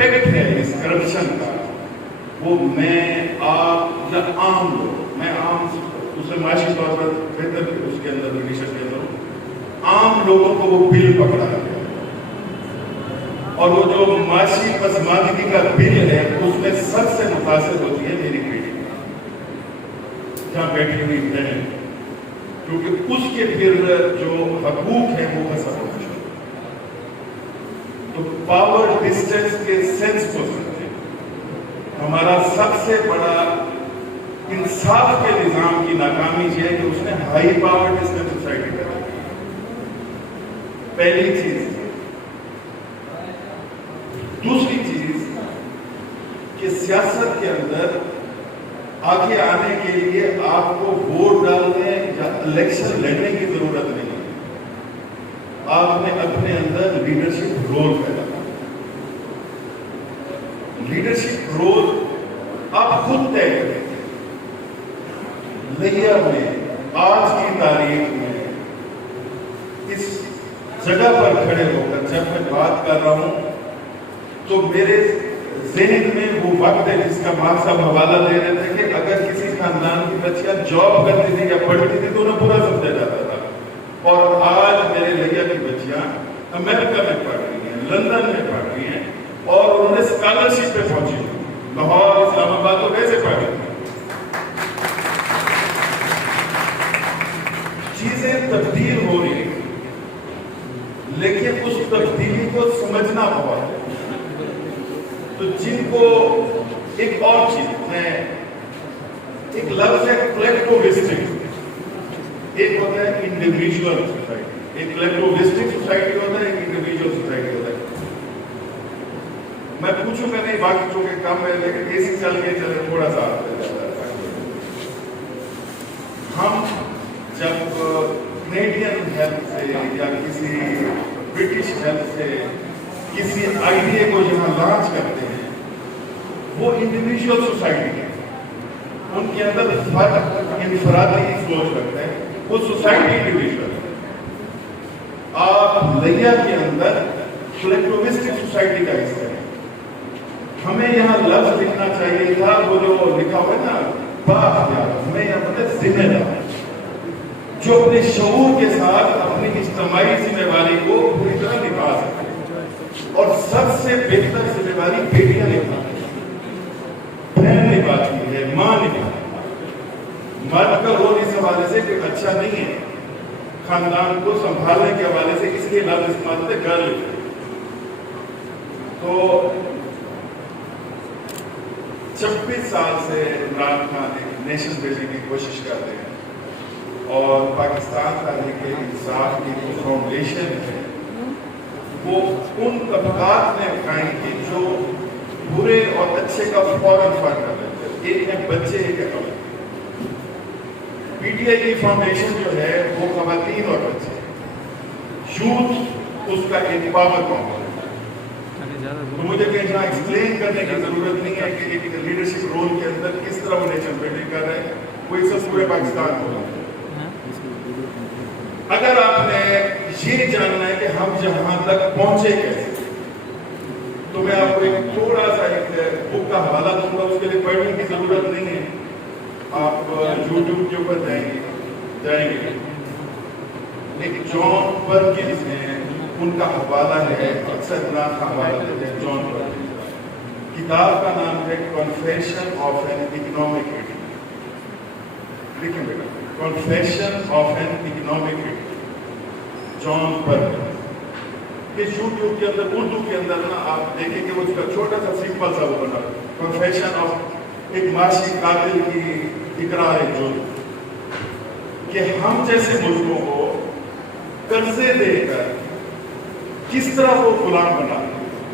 Impact ہے اس corruption کا وہ میں آپ یا عام لوگ، میں عام اسے معاشی طور پر بہتر اس کے اندر کنڈیشن کے اندر عام لوگوں کو وہ بل پکڑا گیا، اور وہ جو معاشی پسماندگی کا بل ہے اس میں سب سے متاثر ہوتی ہے میری بیٹی جہاں بیٹھی ہوئی ہے، کیونکہ اس کے پھر جو حقوق ہیں وہ خسر ہونا چاہیے۔ تو پاور ڈسٹینس کے سینس کو سمجھیں، ہمارا سب سے بڑا انصاف کے نظام کی ناکامی یہ ہے کہ اس نے ہائی پاور ڈسٹینس سوسائٹی کر دی۔ پہلی چیز۔ دوسری چیز کہ سیاست کے اندر آگے آنے کے لیے آپ کو ووٹ ڈالنے یا الیکشن لڑنے کی ضرورت نہیں ہے، آپ نے اپنے اندر لیڈرشپ رول پیدا کرنا۔ لیڈرشپ رول آپ خود طے کریں۔ لہیا میں آج کی تاریخ میں اس جگہ پر کھڑے ہو کر جب میں بات کر رہا ہوں تو میرے ذہن میں وہ وقت ہے جس کا ماں صاحب حوالہ دے رہے تھے کہ اگر کسی خاندان کی بچیاں جاب کرتی تھی یا پڑھتی تھی تو انہیں برا سمجھا جاتا تھا، اور آج میرے لہیا کی بچیاں امریکہ میں پڑھ رہی ہیں، لندن میں پڑھ رہی ہیں، اور انہوں نے اسکالرشپ پہ پہنچی ہوئی، لاہور اسلام آباد کو کیسے پڑھ رہی ہیں۔ چیزیں تبدیل ہو رہی ہیں، لیکن اس تبدیلی کو سمجھنا بہت ہے۔ تو جن کو ایک اور چیز ہے، ایک لفظ ہے کلیکٹووسٹک، ایک ہوتا ہے انڈیویجول سوسائٹی، ایک کلیکٹووسٹک سوسائٹی ہوتا ہے، ایک انڈیویجول سوسائٹی ہوتا ہے۔ میں پوچھوں گا نہیں، باقی چونکہ کم ہے لیکن اے سی چل کے چلے تھوڑا سا ہم جب کینیڈین ہیلتھ سے یا کسی برٹش ہیلتھ سے کسی آئیڈیا کو یہاں لانچ کرتے ہیں، وہ انڈیویجول سوسائٹی ہے، ان کے اندر فرد انفرادی سوچ رکھتے ہیں، وہ سوسائٹی انڈیویجول ہے۔ آپ لہیا کے اندر کلیکٹووسٹک سوسائٹی کا حصہ ہے۔ ہمیں یہاں لفظ لکھنا چاہیے تھا، وہ جو لکھا ہوا ہے نا بااختیار، ہمیں یہاں پتہ ذمہ دار جو اپنے شعور کے ساتھ اپنی اجتماعی ذمہ داری کو پوری طرح نبھا سکتے، اور سب سے بہتر ذمہ داری بیٹیاں نبھاتی ہیں، بہن نبھاتی ہے، ماں نبھاتی ہے۔ مرد کا رول اس حوالے سے کہ اچھا نہیں ہے، خاندان کو سنبھالنے کے حوالے سے اس لیے لفظ استعمال ہوتے گرل۔ تو 26 سال سے عمران خان ایک نیشن بلڈنگ کی کوشش کرتے ہیں، اور پاکستان تحریک انصاف کی جو فاؤنڈیشن ہے وہ ان طبقات نے قائم کی جو برے اور اچھے کا فوراً فرق کر رہے تھے، ایک ہے بچے، ایک ہے خواتین۔ پی ٹی آئی کی فاؤنڈیشن جو ہے وہ خواتین اور بچے، یوتھ اس کا ایک پاور کامپوننٹ ہے۔ تو مجھے کہیں جہاں ایکسپلین کرنے کی ضرورت نہیں ہے کہ ایک لیڈرشپ رول کے اندر کس طرح وہ نیشن بلڈنگ کر رہے ہیں، وہ اس سے پورے پاکستان کو۔ اگر آپ نے یہ جاننا ہے کہ ہم جہاں تک پہنچے کیسے، تو میں آپ کو ایک تھوڑا سا ایک بک کا حوالہ دوں گا، اس کے لیے پڑھنے کی ضرورت نہیں ہے، آپ یوٹیوب کے اوپر جائیں گے۔ ایک جان پرکنز ہیں، ان کا حوالہ ہے، اکثر نام کا حوالہ دیتے ہیں جان پرکنز۔ کتاب کا نام ہے کنفیشن آف این اکنامک ایڈیکٹ۔ لکھیں بیٹا، کنفیشن آف این اکنامک ایڈیکٹ، جان پرکنز۔ کہ یوٹیوب کے اندر اردو کے اندر نا آپ دیکھیں کہ وہ اس کا چھوٹا سا سمپل سا وہ بنا، کنفیشن آف ایک معاشی قاتل کی اقرار جرم، کہ ہم جیسے ملکوں کو قرضے دے کر کس طرح وہ غلام بنا،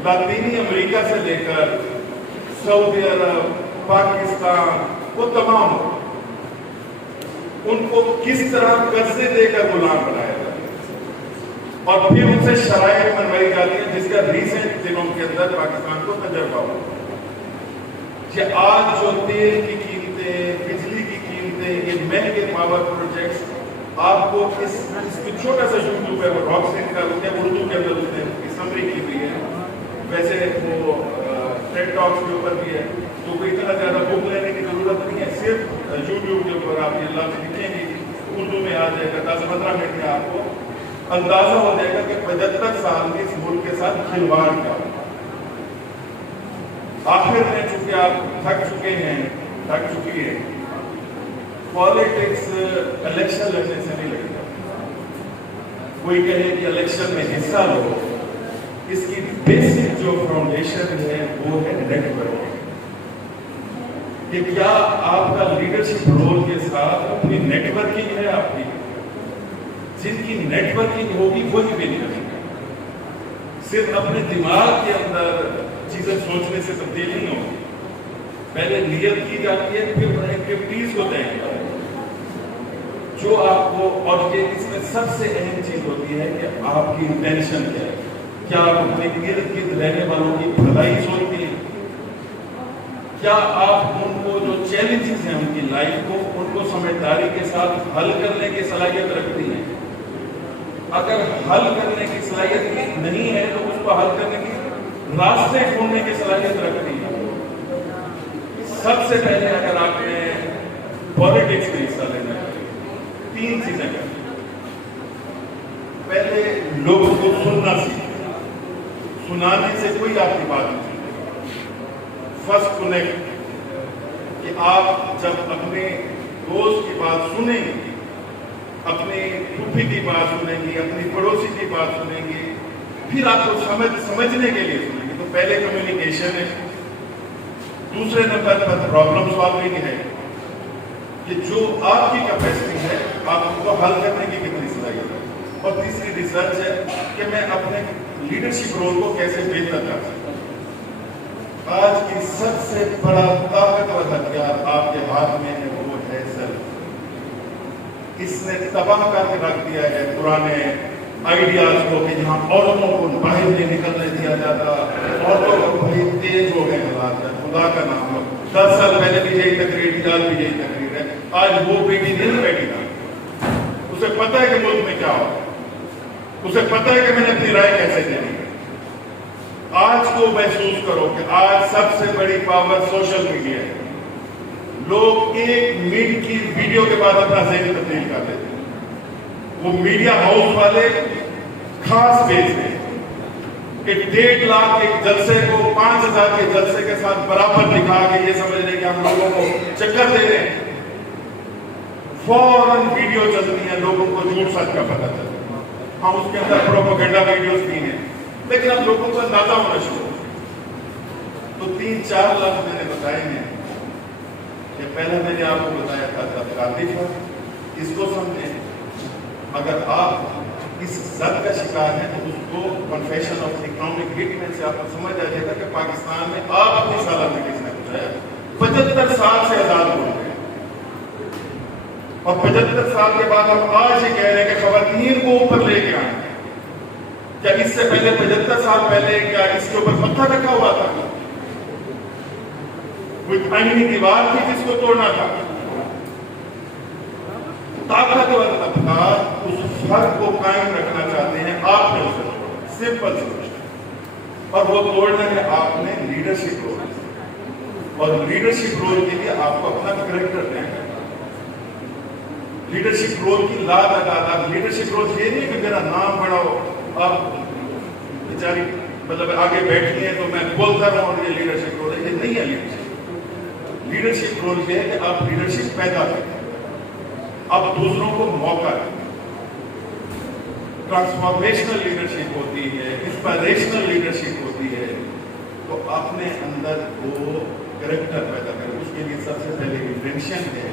لاطینی امریکہ سے لے کر سعودی عرب، پاکستان، وہ تمام ان کو کس طرح قرضے دے کر غلام بنایا جاتا ہے، اور پھر ان سے شرائط بنوائی جاتی ہیں جس کا ریسنٹ دنوں کے اندر پاکستان کو تجربہ ہوا کہ آج جو تیل کی قیمتیں، بجلی کی قیمتیں، یہ مہنگے پاور پروجیکٹس، آپ کو اس چھوٹا سا یوٹیوب ہے، وہ راک سنگھ کا اردو کے اندر اس نے سمری کی ہوئی ہے، ویسے وہ ٹاکس کے اوپر بھی ہے، تو کوئی اتنا زیادہ بک لینے کی ضرورت نہیں ہے، صرف یوٹیوب کے اوپر آپ یہ لفظ لکھیں گے، اردو میں آ جائے گا، 10-15 منٹ میں آپ کو اندازہ ہو جائے گا کہ 75 سال میں اس ملک کے ساتھ کھلواڑ کیا ہوا۔ آخر میں چونکہ آپ تھک چکے ہیں، تھک چکی ہے، پالیٹکس الیکشن لڑنے سے نہیں لڑے گا۔ کوئی کہے کہ الیکشن میں حصہ لو، اس کی بیسک جو فاؤنڈیشن ہے وہ ہے نیٹ ورکنگ، کہ کیا آپ کا لیڈرشپ رول کے ساتھ اپنی نیٹ ورکنگ ہے آپ کی، جن کی نیٹ ورکنگ ہوگی وہی بھی نہیں کریں گے۔ صرف اپنے دماغ کے اندر چیزیں سوچنے سے تبدیل نہیں ہوگی، پہلے نیت کی جاتی ہے، پھر ایکٹیویٹیز کو طے کیا جاتا ہے۔ جو آپ کو، اور یہ اس میں سب سے اہم چیز ہوتی ہے کہ آپ کی انٹینشن کیا ہے، کیا آپ اپنے ارد گرد رہنے والوں کی بھلائی سوچتے ہیں، کیا آپ ان کو جو چیلنجز ہیں ان کی لائف کو، ان کو سمجھداری کے ساتھ حل کرنے کی صلاحیت رکھتی ہیں۔ اگر حل کرنے کی صلاحیت نہیں ہے تو اس کو حل کرنے کی راستے ڈھونڈنے کی صلاحیت رکھتی ہے۔ سب سے پہلے اگر آپ نے پالیٹکس میں حصہ لینا ہے، 3 چیزیں کریں۔ پہلے لوگوں کو سننا سیکھیں، سنانے سے کوئی آپ کی بات نہیں سنتے۔ فرسٹ کنیکٹ، کہ آپ جب اپنے دوست کی بات سنیں گے، اپنی پھوپھی کی بات سنیں گے، اپنی پڑوسی کی بات سنیں گے، پھر آپ کو سمجھنے کے لیے سنیں گے، تو پہلے کمیونیکیشن ہے۔ دوسرے نمبر پر پرابلم سالونگ ہے، کہ جو آپ کی کیپیسٹی ہے آپ کو حل کرنے کی کتنی صلاحیت ہے، اور تیسری ریسرچ ہے کہ میں اپنے لیڈرشپ رول کو کیسے بہتر کر سکتا ہوں۔ آج کی سب سے بڑا طاقتور ہتھیار آپ کے ہاتھ میں ہے، وہ ہے سیلف۔ اس نے تباہ کر کے رکھ دیا ہے پرانے آئیڈیاز کو، کہ جہاں عورتوں کو باہر نہیں نکلنے دیا جاتا، عورتوں کو بڑی تیز ہو گئے حالات ہے، خدا کا نام لو۔ 10 سال پہلے بھی یہی تقریر تھی، آج بھی یہی تقریر ہے۔ آج وہ بیٹی نہیں بیٹھی تھا، اسے پتہ ہے کہ ملک میں کیا ہو، اسے پتہ ہے کہ میں نے اپنی رائے کیسے دینی ہے۔ آج کو محسوس کرو کہ آج سب سے بڑی پاور سوشل میڈیا ہے۔ لوگ 1 منٹ کی ویڈیو کے بعد اپنا ذہن تبدیل کر دیتے ہیں۔ وہ میڈیا ہاؤس والے خاص بھیجتے ہیں کہ 1.5 لاکھ ایک جلسے کو 5,000 کے جلسے کے ساتھ برابر دکھا کے یہ سمجھ لیں کہ ہم لوگوں کو چکر دے رہے ہیں۔ فوراً ویڈیو چلتی ہیں، لوگوں کو جھوٹ سچ کا پتہ چلتا ہے۔ ہم اس کے اندر پروپیگنڈا ویڈیوز بھی ہیں، لیکن اب لوگوں کو اندازہ ہونا شروع ہو۔ تو 3-4 لفظ میں نے بتائے ہیں کہ پہلے میں نے آپ کو بتایا تھا تفکاتی فرق، اس کو سمجھیں۔ اگر آپ اس زد کا شکار ہیں تو اس کو کنفیشن آف اکنامک ہٹ میں سے آپ کو سمجھ آ جائے گا کہ پاکستان میں آپ اپنی سالانہ کس نے پوچھا 75 سال سے آزاد ہو گئے، اور 75 سال کے بعد ہم آج یہ کہہ رہے ہیں کہ خواتین کو اوپر لے کے آئیں۔ کیا اس سے پہلے 75 سال پہلے کیا اس کے اوپر پتھر رکھا ہوا تھا؟ کوئی آئینی دیوار تھی جس کو توڑنا تھا؟ طاقتور طبقات اس فرق کو قائم رکھنا چاہتے ہیں، آپ نے اسے توڑنا، سمپل سمجھنا، اور وہ توڑنا ہے آپ نے لیڈرشپ رول، اور لیڈرشپ رول کے لیے آپ کو اپنا کریکٹر دینا ہے۔ لیڈرشپ رول کی لا تعداد، لیڈرشپ رول یہ نہیں کہ میرا نام بڑا ہو، آپ بیچاری مطلب آگے بیٹھی ہیں تو میں بولتا رہا ہوں یہ لیڈرشپ رول ہے، یہ نہیں ہے لیڈرشپ۔ لیڈرشپ رول یہ ہے کہ آپ لیڈرشپ پیدا کریں، آپ دوسروں کو موقع دیں۔ ٹرانسفارمیشنل لیڈرشپ ہوتی ہے، انسپائریشنل لیڈرشپ ہوتی ہے، تو اپنے اندر وہ کریکٹر پیدا کریں۔ اس کے لیے سب سے پہلے انٹینشن ہے